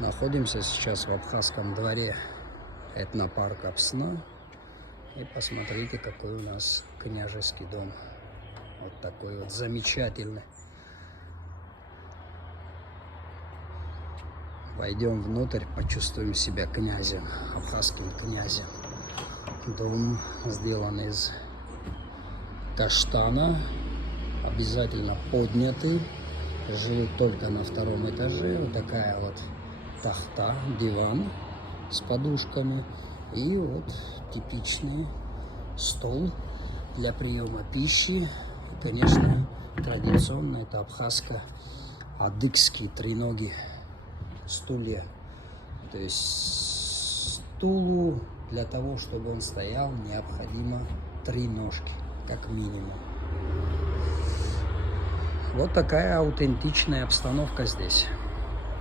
Находимся сейчас в абхазском дворе этнопарка Псна. И посмотрите, какой у нас княжеский дом. Вот такой вот замечательный. Войдем внутрь, почувствуем себя князем, абхазским князем. Дом сделан из каштана, обязательно поднятый. Живут только на втором этаже. Вот такая вот тахта, диван с подушками. И вот типичный стол для приема пищи. И, конечно, традиционно это абхазско-адыгские треноги стулья. То есть стулу для того, чтобы он стоял, необходимо 3 ножки, как минимум. Вот такая аутентичная обстановка здесь.